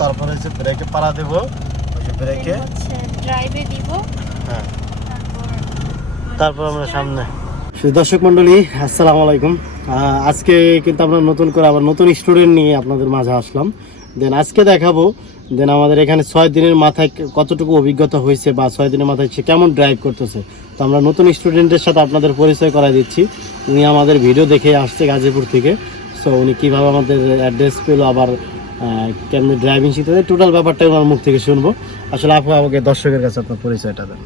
তারপরে হচ্ছে ব্রেকে পাড়া দেব, ব্রেকে ড্রাইভে দিব। হ্যাঁ, তারপর আমরা সামনে। দর্শক মন্ডলী, আসসালামু আলাইকুম। আজকে কিন্তু আমরা নতুন করে আবার নতুন স্টুডেন্ট নিয়ে আপনাদের মাঝে আসলাম। দেন আজকে দেখাবো আমাদের এখানে 6 দিনের মাথায় কতটুকু অভিজ্ঞতা হয়েছে বা 6 দিনের মাথায় সে কেমন ড্রাইভ করতেছে। তো আমরা নতুন স্টুডেন্টের সাথে আপনাদের পরিচয় করাই দিচ্ছি। উনি আমাদের ভিডিও দেখে আসছে গাজীপুর থেকে। সো উনি কীভাবে আমাদের অ্যাড্রেস পেলো, আবার কেমনি ড্রাইভিং শিখতে, টোটাল ব্যাপারটা ওনার মুখ থেকে শুনবো। আসলে আপু আমাকে দর্শকের কাছে আপনার পরিচয়টা দেন।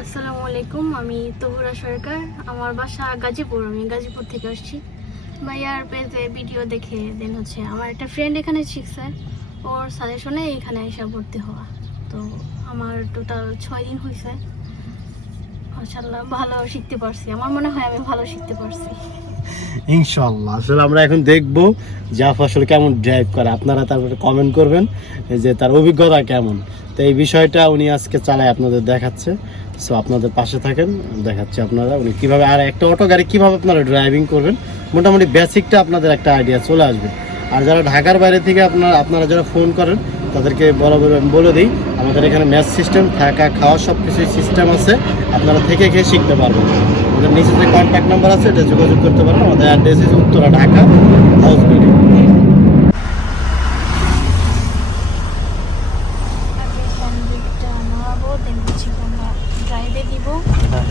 আসসালামু আলাইকুম, আমি তহুরা সরকার। আমার বাসা গাজীপুর, আমি গাজীপুর থেকে আসছি। ভাইয়ার পেজে ভিডিও দেখে দেন হচ্ছে আমার একটা ফ্রেন্ড এখানে শিখছে, ওর সাজেশনে এখানে এসে ভর্তি হওয়া। তো আমার টোটাল 6 দিন হয়েছে। মাশাআল্লাহ ভালো শিখতে পারছি, আমার মনে হয় আমি ভালো শিখতে পারছি ইনশাআল্লাহ। আসলে আমরা এখন দেখবো যে আপু আসলে কেমন ড্রাইভ করে। আপনারা তারপরে কমেন্ট করবেন যে তার অভিজ্ঞতা কেমন। তো এই বিষয়টা উনি আজকে চালায় আপনাদের দেখাচ্ছে। সো আপনাদের পাশে থাকেন, দেখাচ্ছে আপনারা উনি কীভাবে, আর একটা অটো গাড়ি কীভাবে আপনারা ড্রাইভিং করবেন, মোটামুটি বেসিকটা আপনাদের একটা আইডিয়া চলে আসবে। আর যারা ঢাকার বাইরে থেকে আপনারা যারা ফোন করেন তাদেরকে বরাবর আমি বলে দিই, আমাদের এখানে ম্যাচ সিস্টেম, থাকা খাওয়া সব কিছুই সিস্টেম আছে। আপনারা থেকে খেয়ে শিখতে পারবেন। আমাদের নিচে যে কন্ট্যাক্ট নাম্বার আছে এটা যোগাযোগ করতে পারবেন। আমাদের অ্যাড্রেস হচ্ছে উত্তরা, ঢাকা, হাউস বিল্ডিং।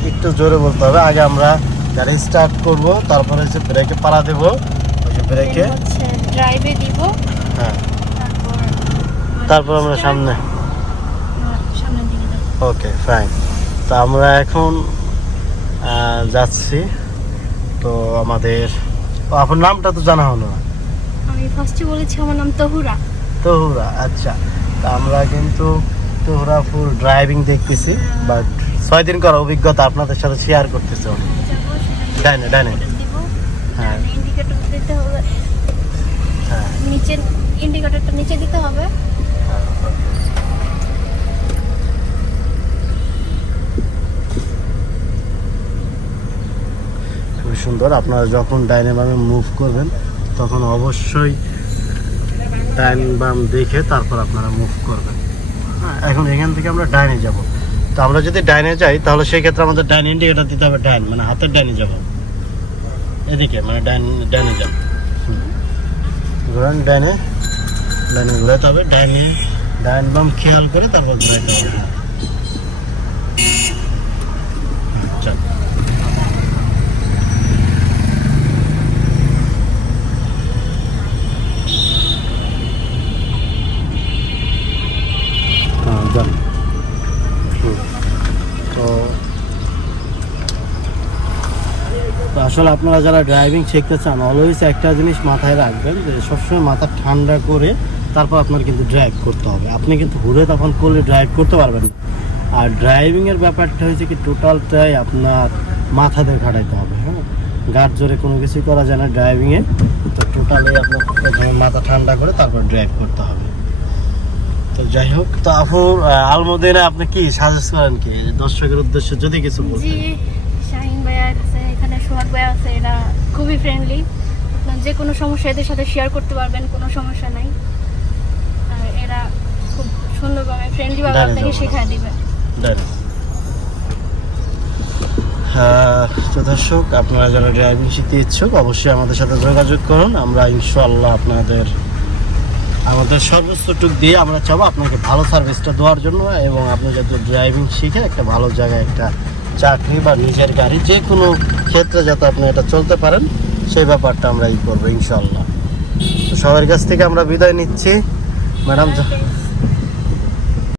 একটু জোরে বলতে হবে। আগে আমরা গাড়ি স্টার্ট করব, তারপরে হচ্ছে ব্রেকে পাড়া দেবো, ব্রেকে ড্রাইভে দিব। হ্যাঁ, তারপর আমরা সামনে। Okay fine. তো আমরা এখন যাচ্ছি। তো আমাদের আপনার নামটা তো জানা হলো না। আমি ফার্স্টে বলেছি আমার নাম তহুরা। তহুরা, আচ্ছা। তা আমরা কিন্তু তহুরা ফুল ড্রাইভিং দেখতেছি, বাট 6 দিন করার অভিজ্ঞতা আপনাদের সাথে শেয়ার করতেছি। ডাইনে ডাইনে, হ্যাঁ ইন্ডিকেটর দিতে হবে। হ্যাঁ, নিচে ইন্ডিকেটরটা নিচে দিতে হবে। খুবই সুন্দর। আপনারা যখন ডাইনে বামে মুভ করবেন তখন অবশ্যই ডাইন বাম দেখে তারপর আপনারা মুভ করবেন। হ্যাঁ, এখন এখান থেকে আমরা ডাইনে যাব। তো আমরা যদি ডাইনে যাই তাহলে সেই ক্ষেত্রে আমাদের ডাইন ইন্ডিকেটর দিতে হবে, ডাইন মানে হাতের ডাইনে যাব, এদিকে মানে ডাইনে যাব। ঘোরান ডাইনে, ডাইনে ঘোরাতে হবে, ডাইন বাম খেয়াল করে তারপর ঘোরাতে হবে। চল, তো আসলে আপনারা যারা ড্রাইভিং শিখতে চান অলওয়েজ একটা জিনিস মাথায় রাখবেন, যে সবসময় মাথা ঠান্ডা করে তারপর আপনার কিন্তু ড্রাইভ করতে হবে। আপনি কিন্তু ঘুরে তখন করলে ড্রাইভ করতে পারবেন না। আর ড্রাইভিংয়ের ব্যাপারটা হয়েছে কি, টোটালটাই আপনার মাথা দিয়ে খাটাইতে হবে। হ্যাঁ, গাড় জোরে কোনো কিছুই করা যায় না ড্রাইভিংয়ে। তো টোটালি আপনার প্রথমে মাথা ঠান্ডা করে তারপর ড্রাইভ করতে হবে। তো যাই হোক, তো আপুর আলমদিনা আপনি কি সাজেস্ট করেন কি দর্শকের উদ্দেশ্যে যদি কিছু বলতেন? জি, শাহিন ভাইয়া আছে এখানে, সোহাগ ভাইয়া আছে, এরা খুবই ফ্রেন্ডলি। আপনার যে কোনো সমস্যা এদের সাথে শেয়ার করতে পারবেন, কোনো সমস্যা নাই। আর এরা খুব সুন্দরভাবে ফ্রেন্ডলিভাবে আপনাকে শেখায় দিবে। তো দর্শক, আপনারা যারা ড্রাইভিং শিখতে ইচ্ছুক অবশ্যই আমাদের সাথে যোগাযোগ করুন। আমরা ইনশাআল্লাহ আমাদের সর্বোচ্চটুক দিয়ে আমরা চাবো আপনাকে ভালো সার্ভিসটা দেওয়ার জন্য, এবং আপনি যাতে ড্রাইভিং শিখে একটা ভালো জায়গায় একটা চাকরি বা নিজের গাড়ি যে কোনো ক্ষেত্রে যাতে আপনি এটা চলতে পারেন, সেই ব্যাপারটা আমরা করবো ইনশাআল্লাহ। তো সবার কাছ থেকে আমরা বিদায় নিচ্ছি। ম্যাডাম